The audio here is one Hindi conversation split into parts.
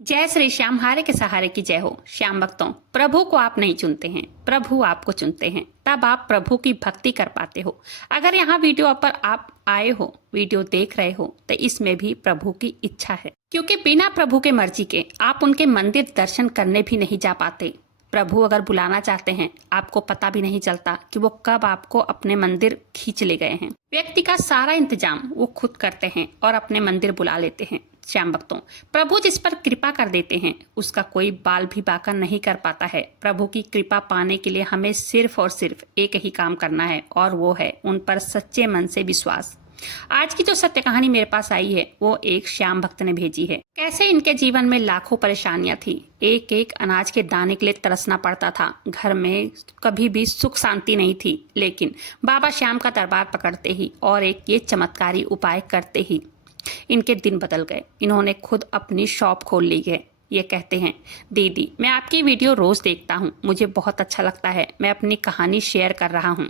जय श्री श्याम, हारे के सहारे की जय हो। श्याम भक्तों, प्रभु को आप नहीं चुनते हैं, प्रभु आपको चुनते हैं, तब आप प्रभु की भक्ति कर पाते हो। अगर यहाँ वीडियो पर आप आए हो, वीडियो देख रहे हो, तो इसमें भी प्रभु की इच्छा है, क्योंकि बिना प्रभु के मर्जी के आप उनके मंदिर दर्शन करने भी नहीं जा पाते। प्रभु अगर बुलाना चाहते हैं, आपको पता भी नहीं चलता कि वो कब आपको अपने मंदिर खींच ले गए हैं। व्यक्ति का सारा इंतजाम वो खुद करते हैं और अपने मंदिर बुला लेते हैं। श्याम भक्तों, प्रभु जिस पर कृपा कर देते हैं उसका कोई बाल भी बाका नहीं कर पाता है। प्रभु की कृपा पाने के लिए हमें सिर्फ और सिर्फ एक ही काम करना है, और वो है उन पर सच्चे मन से विश्वास। आज की जो सत्य कहानी मेरे पास आई है वो एक श्याम भक्त ने भेजी है। कैसे इनके जीवन में लाखों परेशानियां थी, एक एक अनाज के दाने के लिए तरसना पड़ता था, घर में कभी भी सुख शांति नहीं थी। लेकिन बाबा श्याम का दरबार पकड़ते ही और एक ये चमत्कारी उपाय करते ही इनके दिन बदल गए। इन्होंने खुद अपनी शॉप खोल ली है। ये कहते हैं, दीदी मैं आपकी वीडियो रोज देखता हूँ, मुझे बहुत अच्छा लगता है, मैं अपनी कहानी शेयर कर रहा हूँ।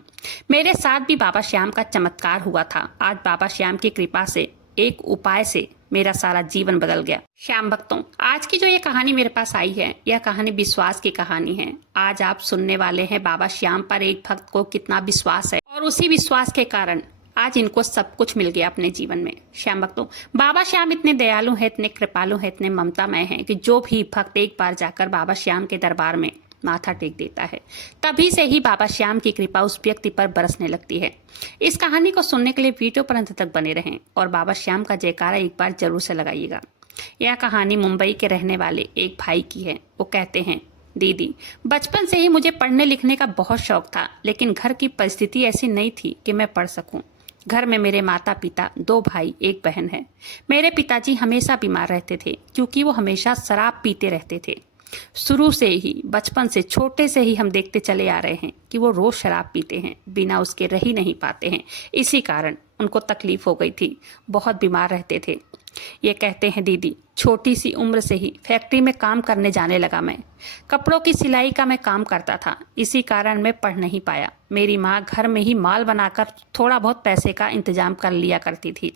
मेरे साथ भी बाबा श्याम का चमत्कार हुआ था। आज बाबा श्याम की कृपा से, एक उपाय से मेरा सारा जीवन बदल गया। श्याम भक्तों, आज की जो ये कहानी मेरे पास आई है, यह कहानी विश्वास की कहानी है। आज आप सुनने वाले हैं बाबा श्याम पर एक भक्त को कितना विश्वास है, और उसी विश्वास के कारण आज इनको सब कुछ मिल गया अपने जीवन में। श्याम भक्तों, बाबा श्याम इतने दयालु हैं, इतने कृपालु हैं, इतने ममतामय हैं कि जो भी भक्त एक बार जाकर बाबा श्याम के दरबार में माथा टेक देता है, तभी से ही बाबा श्याम की कृपा उस व्यक्ति पर बरसने लगती है। इस कहानी को सुनने के लिए वीडियो पर अंत तक बने रहें और बाबा श्याम का जयकारा एक बार जरूर से लगाइएगा। यह कहानी मुंबई के रहने वाले एक भाई की है। वो कहते हैं, दीदी बचपन से ही मुझे पढ़ने लिखने का बहुत शौक था, लेकिन घर की परिस्थिति ऐसी नहीं थी कि मैं पढ़ सकूं। घर में मेरे माता पिता, 2 भाई, 1 बहन है। मेरे पिताजी हमेशा बीमार रहते थे, क्योंकि वो हमेशा शराब पीते रहते थे। शुरू से ही, बचपन से, छोटे से ही हम देखते चले आ रहे हैं कि वो रोज शराब पीते हैं, बिना उसके रह ही नहीं पाते हैं। इसी कारण उनको तकलीफ हो गई थी, बहुत बीमार रहते थे। ये कहते हैं, दीदी छोटी सी उम्र से ही फैक्ट्री में काम करने जाने लगा। मैं कपड़ों की सिलाई का मैं काम करता था, इसी कारण मैं पढ़ नहीं पाया। मेरी माँ घर में ही माल बनाकर थोड़ा बहुत पैसे का इंतजाम कर लिया करती थी।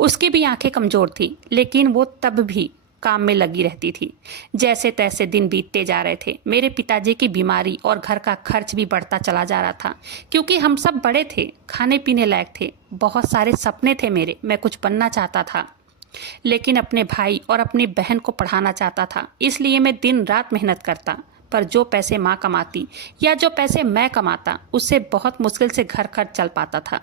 उसकी भी आंखें कमजोर थी, लेकिन वो तब भी काम में लगी रहती थी। जैसे तैसे दिन बीतते जा रहे थे। मेरे पिताजी की बीमारी और घर का खर्च भी बढ़ता चला जा रहा था, क्योंकि हम सब बड़े थे, खाने पीने लायक थे। बहुत सारे सपने थे मेरे, मैं कुछ बनना चाहता था, लेकिन अपने भाई और अपनी बहन को पढ़ाना चाहता था। इसलिए मैं दिन रात मेहनत करता, पर जो पैसे माँ कमाती या जो पैसे मैं कमाता, उससे बहुत मुश्किल से घर खर्च चल पाता था।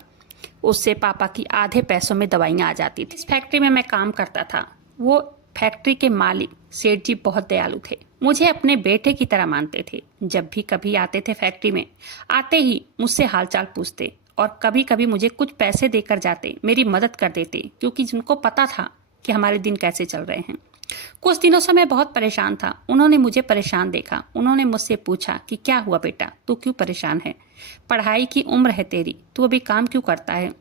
उससे पापा की आधे पैसों में दवाइयाँ आ जाती थी। इस फैक्ट्री में मैं काम करता था। वो फैक्ट्री के मालिक सेठ जी बहुत दयालु थे, मुझे अपने बेटे की तरह मानते थे। जब भी कभी आते थे फैक्ट्री में, आते ही मुझसे हालचाल पूछते और कभी कभी मुझे कुछ पैसे देकर जाते, मेरी मदद कर देते, क्योंकि जिनको पता था कि हमारे दिन कैसे चल रहे हैं। कुछ दिनों से मैं बहुत परेशान था। उन्होंने मुझे परेशान देखा। उन्होंने मुझसे पूछा कि क्या हुआ बेटा, तू क्यों परेशान है? पढ़ाई की उम्र है तेरी, तू अभी काम क्यों करता है?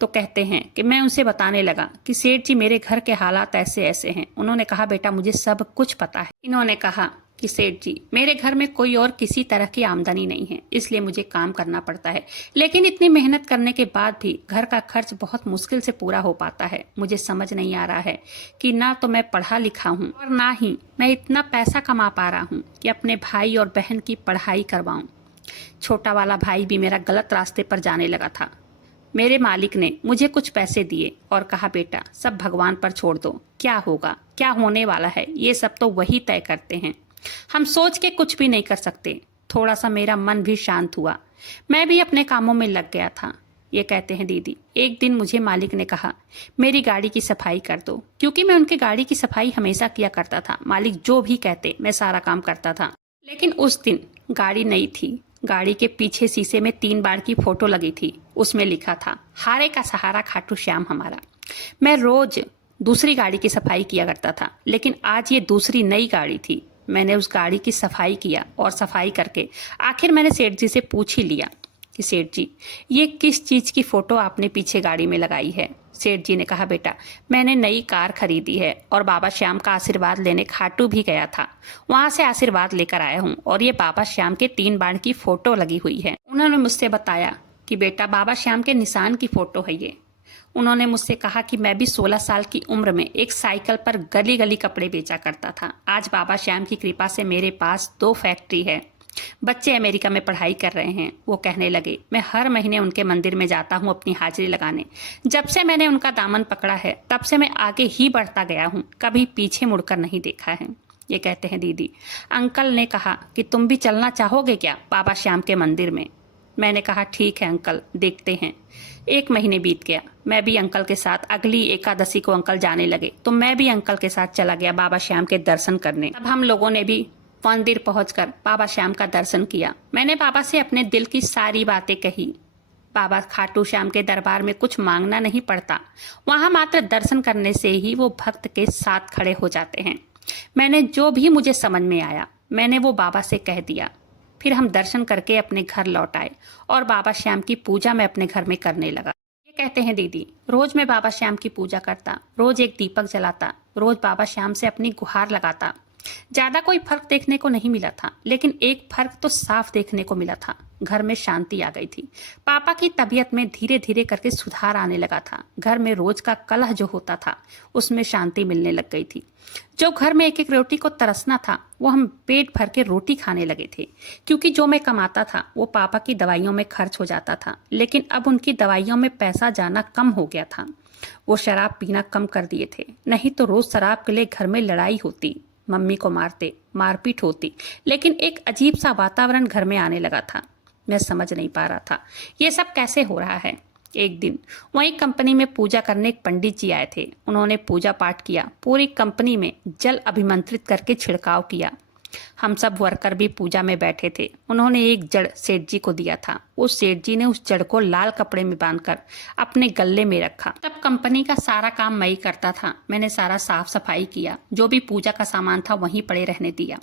तो कहते हैं कि मैं उनसे बताने लगा कि सेठ जी मेरे घर के हालात ऐसे ऐसे हैं। उन्होंने कहा, बेटा मुझे सब कुछ पता है। इन्होंने कहा कि सेठ जी मेरे घर में कोई और किसी तरह की आमदनी नहीं है, इसलिए मुझे काम करना पड़ता है। लेकिन इतनी मेहनत करने के बाद भी घर का खर्च बहुत मुश्किल से पूरा हो पाता है। मुझे समझ नहीं आ रहा है कि ना तो मैं पढ़ा लिखा हूँ और ना ही मैं इतना पैसा कमा पा रहा हूँ कि अपने भाई और बहन की पढ़ाई करवाऊँ। छोटा वाला भाई भी मेरा गलत रास्ते पर जाने लगा था। मेरे मालिक ने मुझे कुछ पैसे दिए और कहा, बेटा सब भगवान पर छोड़ दो, क्या होगा क्या होने वाला है ये सब तो वही तय करते हैं, हम सोच के कुछ भी नहीं कर सकते। थोड़ा सा मेरा मन भी शांत हुआ, मैं भी अपने कामों में लग गया था। ये कहते हैं, दीदी एक दिन मुझे मालिक ने कहा, मेरी गाड़ी की सफाई कर दो, क्योंकि मैं उनके गाड़ी की सफाई हमेशा किया करता था। मालिक जो भी कहते मैं सारा काम करता था। लेकिन उस दिन गाड़ी नई थी। गाड़ी के पीछे शीशे में 3 बार की फोटो लगी थी। उसमें लिखा था, हारे का सहारा खाटू श्याम हमारा। मैं रोज दूसरी गाड़ी की सफाई किया करता था, लेकिन आज ये दूसरी नई गाड़ी थी। मैंने उस गाड़ी की सफाई किया और सफाई करके आखिर मैंने सेठ जी से पूछ ही लिया कि सेठ जी ये किस चीज़ की फ़ोटो आपने पीछे गाड़ी में लगाई है? सेठ जी ने कहा, बेटा मैंने नई कार खरीदी है और बाबा श्याम का आशीर्वाद लेने खाटू भी गया था, वहाँ से आशीर्वाद लेकर आया हूँ, और ये बाबा श्याम के 3 बाण की फ़ोटो लगी हुई है। उन्होंने मुझसे बताया कि बेटा बाबा श्याम के निशान की फ़ोटो है ये। उन्होंने मुझसे कहा कि मैं भी 16 साल की उम्र में एक साइकिल पर गली गली कपड़े बेचा करता था। आज बाबा श्याम की कृपा से मेरे पास 2 फैक्ट्री है, बच्चे अमेरिका में पढ़ाई कर रहे हैं। वो कहने लगे, मैं हर महीने उनके मंदिर में जाता हूँ अपनी हाजिरी लगाने। जब से मैंने उनका दामन पकड़ा है तब से मैं आगे ही बढ़ता गया हूँ, कभी पीछे मुड़कर नहीं देखा है। ये कहते हैं दीदी, अंकल ने कहा कि तुम भी चलना चाहोगे क्या बाबा श्याम के मंदिर में। मैंने कहा ठीक है अंकल, देखते हैं। 1 महीने बीत गया, मैं भी अंकल के साथ अगली एकादशी को अंकल जाने लगे तो मैं भी अंकल के साथ चला गया बाबा श्याम के दर्शन करने। तब हम लोगों ने भी मंदिर पहुंचकर बाबा श्याम का दर्शन किया। मैंने बाबा से अपने दिल की सारी बातें कही। बाबा खाटू श्याम के दरबार में कुछ मांगना नहीं पड़ता, वहां मात्र दर्शन करने से ही वो भक्त के साथ खड़े हो जाते हैं। मैंने जो भी मुझे समझ में आया मैंने वो बाबा से कह दिया। फिर हम दर्शन करके अपने घर लौट आए और बाबा श्याम की पूजा मैं अपने घर में करने लगा। ये कहते हैं दीदी, रोज मैं बाबा श्याम की पूजा करता, रोज एक दीपक जलाता, रोज बाबा श्याम से अपनी गुहार लगाता। ज्यादा कोई फर्क देखने को नहीं मिला था, लेकिन एक फर्क तो साफ देखने को मिला था। घर में शांति आ गई थी। पापा की तबीयत में धीरे धीरे करके सुधार आने लगा था। घर में रोज का कलह जो होता था उसमें शांति मिलने लग गई थी। जो घर में एक एक रोटी को तरसना था वो हम पेट भर के रोटी खाने लगे थे, क्योंकि जो मैं कमाता था वो पापा की दवाइयों में खर्च हो जाता था। लेकिन अब उनकी दवाइयों में पैसा जाना कम हो गया था। वो शराब पीना कम कर दिए थे, नहीं तो रोज शराब के लिए घर में लड़ाई होती, मम्मी को मारते, मारपीट होती। लेकिन एक अजीब सा वातावरण घर में आने लगा था। मैं समझ नहीं पा रहा था ये सब कैसे हो रहा है। एक दिन वहीं कंपनी में पूजा करने एक पंडित जी आए थे। उन्होंने पूजा पाठ किया, पूरी कंपनी में जल अभिमंत्रित करके छिड़काव किया। हम सब वर्कर भी पूजा में बैठे थे। उन्होंने एक जड़ सेठ जी को दिया था। उस सेठ जी ने उस जड़ को लाल कपड़े में बांधकर अपने गले में रखा। तब कंपनी का सारा काम मैं ही करता था। मैंने सारा साफ सफाई किया, जो भी पूजा का सामान था वहीं पड़े रहने दिया।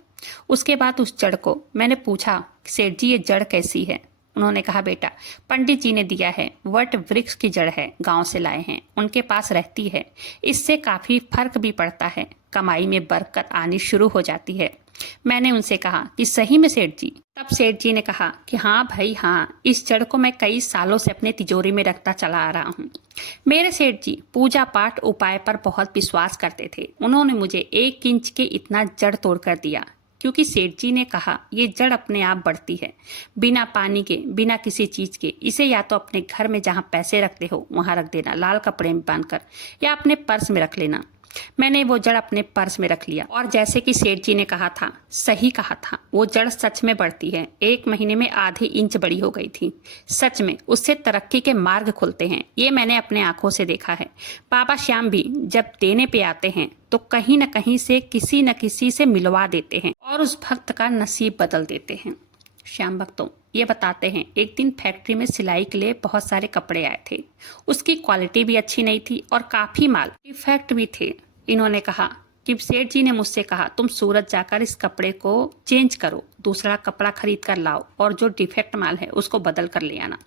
उसके बाद उस जड़ को मैंने पूछा, सेठ जी ये जड़ कैसी है। उन्होंने कहा, बेटा पंडित जी ने दिया है, वट वृक्ष की जड़ है, गांव से लाए हैं, उनके पास रहती है, इससे काफी फर्क भी पड़ता है, कमाई में बरकत आनी शुरू हो जाती है। मैंने उनसे कहा कि सही में सेठ जी। तब सेठ जी ने कहा कि हाँ भाई हाँ, इस जड़ को मैं कई सालों से अपने तिजोरी में रखता चला आ रहा हूँ। मेरे सेठ जी पूजा पाठ उपाय पर बहुत विश्वास करते थे। उन्होंने मुझे 1 इंच के इतना जड़ तोड़ कर दिया, क्योंकि सेठ जी ने कहा ये जड़ अपने आप बढ़ती है, बिना पानी के, बिना किसी चीज के। इसे या तो अपने घर में जहाँ पैसे रखते हो वहां रख देना लाल कपड़े में बांधकर, या अपने पर्स में रख लेना। मैंने वो जड़ अपने पर्स में रख लिया और जैसे कि सेठ जी ने कहा था, सही कहा था, वो जड़ सच में बढ़ती है। 1 महीने में आधे इंच बड़ी हो गई थी। सच में उससे तरक्की के मार्ग खुलते हैं, ये मैंने अपने आंखों से देखा है। बाबा श्याम भी जब देने पे आते हैं तो कहीं न कहीं से किसी न किसी से मिलवा देते हैं और उस भक्त का नसीब बदल देते हैं। श्याम भक्तों, ये बताते हैं, एक दिन फैक्ट्री में सिलाई के लिए बहुत सारे कपड़े आए थे। उसकी क्वालिटी भी अच्छी नहीं थी और काफी माल डिफेक्ट भी थे। इन्होंने कहा कि सेठ जी ने मुझसे कहा, तुम सूरत जाकर इस कपड़े को चेंज करो, दूसरा कपड़ा खरीद कर लाओ और जो डिफेक्ट माल है उसको बदल कर ले आना।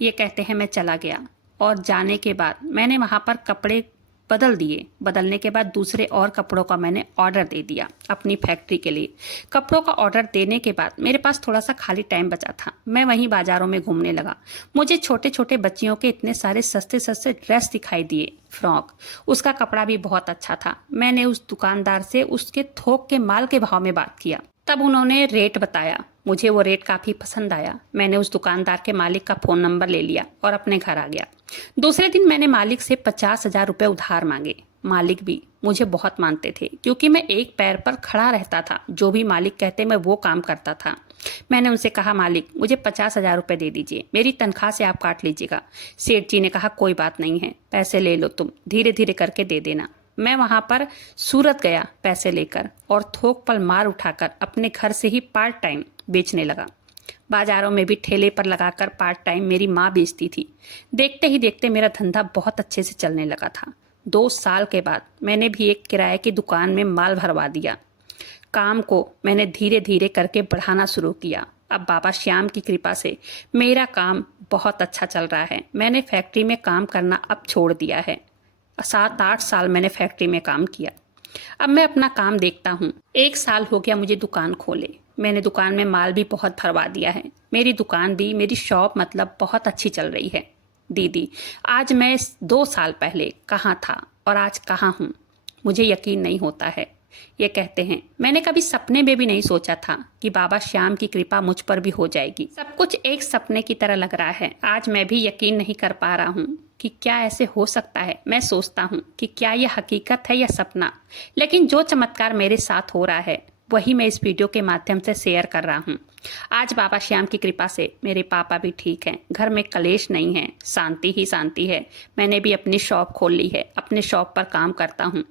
ये कहते हैं मैं चला गया और जाने के बाद मैंने वहां पर कपड़े बदल दिए। बदलने के बाद दूसरे और कपड़ों का मैंने ऑर्डर दे दिया अपनी फैक्ट्री के लिए। कपड़ों का ऑर्डर देने के बाद मेरे पास थोड़ा सा खाली टाइम बचा था। मैं वहीं बाजारों में घूमने लगा। मुझे छोटे छोटे बच्चियों के इतने सारे सस्ते सस्ते ड्रेस दिखाई दिए, फ्रॉक, उसका कपड़ा भी बहुत अच्छा था। मैंने उस दुकानदार से उसके थोक के माल के भाव में बात किया। तब उन्होंने रेट बताया। मुझे वो रेट काफी पसंद आया। मैंने उस दुकानदार के मालिक का फोन नंबर ले लिया और अपने घर आ गया। दूसरे दिन मैंने मालिक से 50,000 रुपए उधार मांगे। मालिक भी मुझे बहुत मानते थे, क्योंकि मैं एक पैर पर खड़ा रहता था। जो भी मालिक कहते मैं वो काम करता था। मैंने उनसे कहा, मालिक मुझे 50,000 रुपए दे दीजिए, मेरी तनख्वाह से आप काट लीजिएगा। सेठ जी ने कहा, कोई बात नहीं है, पैसे ले लो, तुम धीरे धीरे करके दे देना। मैं वहां पर सूरत गया पैसे लेकर और थोक पर माल उठाकर अपने घर से ही पार्ट टाइम बेचने लगा। बाजारों में भी ठेले पर लगाकर पार्ट टाइम मेरी माँ बेचती थी। देखते ही देखते मेरा धंधा बहुत अच्छे से चलने लगा था। 2 साल के बाद मैंने भी एक किराए की दुकान में माल भरवा दिया। काम को मैंने धीरे धीरे करके बढ़ाना शुरू किया। अब बाबा श्याम की कृपा से मेरा काम बहुत अच्छा चल रहा है। मैंने फैक्ट्री में काम करना अब छोड़ दिया है। 7-8 साल मैंने फैक्ट्री में काम किया। अब मैं अपना काम देखता हूँ। 1 साल हो गया मुझे दुकान खोले। मैंने दुकान में माल भी बहुत भरवा दिया है। मेरी दुकान भी, मेरी शॉप मतलब बहुत अच्छी चल रही है। दीदी, आज मैं 2 साल पहले कहाँ था और आज कहाँ हूँ, मुझे यकीन नहीं होता है। ये कहते हैं, मैंने कभी सपने में भी नहीं सोचा था कि बाबा श्याम की कृपा मुझ पर भी हो जाएगी। सब कुछ एक सपने की तरह लग रहा है। आज मैं भी यकीन नहीं कर पा रहा हूँ कि क्या ऐसे हो सकता है। मैं सोचता हूँ कि क्या यह हकीकत है या सपना, लेकिन जो चमत्कार मेरे साथ हो रहा है वही मैं इस वीडियो के माध्यम से शेयर कर रहा हूँ। आज बाबा श्याम की कृपा से मेरे पापा भी ठीक हैं, घर में कलेश नहीं है, शांति ही शांति है। मैंने भी अपनी शॉप खोल ली है, अपने शॉप पर काम करता हूँ।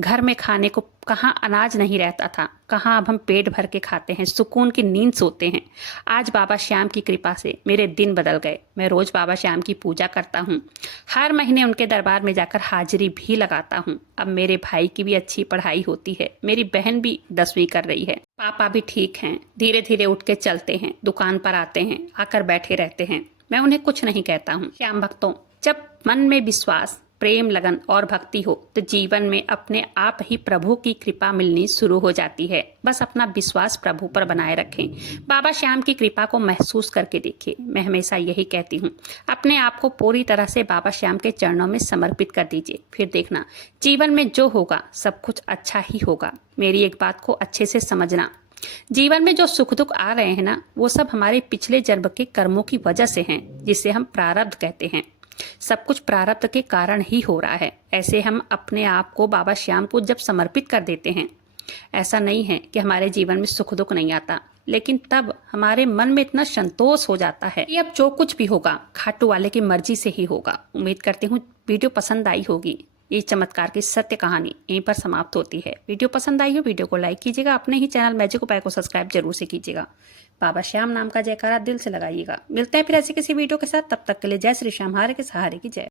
घर में खाने को कहाँ अनाज नहीं रहता था, कहाँ अब हम पेट भर के खाते हैं, सुकून की नींद सोते हैं। आज बाबा श्याम की कृपा से मेरे दिन बदल गए। मैं रोज बाबा श्याम की पूजा करता हूँ, हर महीने उनके दरबार में जाकर हाजिरी भी लगाता हूँ। अब मेरे भाई की भी अच्छी पढ़ाई होती है, मेरी बहन भी 10वीं कर रही है। पापा भी ठीक हैं, धीरे धीरे उठ के चलते हैं, दुकान पर आते हैं, आकर बैठे रहते हैं। मैं उन्हें कुछ नहीं कहता हूँ। श्याम भक्तों, जब मन में विश्वास, प्रेम, लगन और भक्ति हो तो जीवन में अपने आप ही प्रभु की कृपा मिलनी शुरू हो जाती है। बस अपना विश्वास प्रभु पर बनाए रखें, बाबा श्याम की कृपा को महसूस करके देखिए। मैं हमेशा यही कहती हूँ, अपने आप को पूरी तरह से बाबा श्याम के चरणों में समर्पित कर दीजिए, फिर देखना जीवन में जो होगा सब कुछ अच्छा ही होगा। मेरी एक बात को अच्छे से समझना, जीवन में जो सुख दुख आ रहे हैं ना, वो सब हमारे पिछले जन्म के कर्मों की वजह से हैं, जिसे हम प्रारब्ध कहते हैं। सब कुछ प्रारब्ध के कारण ही हो रहा है। ऐसे हम अपने आप को बाबा श्याम को जब समर्पित कर देते हैं, ऐसा नहीं है कि हमारे जीवन में सुख दुख नहीं आता, लेकिन तब हमारे मन में इतना संतोष हो जाता है कि अब जो कुछ भी होगा खाटू वाले की मर्जी से ही होगा। उम्मीद करती हूँ वीडियो पसंद आई होगी। ये चमत्कार की सत्य कहानी यहीं पर समाप्त होती है। वीडियो पसंद आई हो वीडियो को लाइक कीजिएगा, अपने ही चैनल मैजिक उपाय को सब्सक्राइब जरूर से कीजिएगा। बाबा श्याम नाम का जयकारा दिल से लगाइएगा। मिलते हैं फिर ऐसी किसी वीडियो के साथ, तब तक के लिए जय श्री श्याम, हारे के सहारे की जय।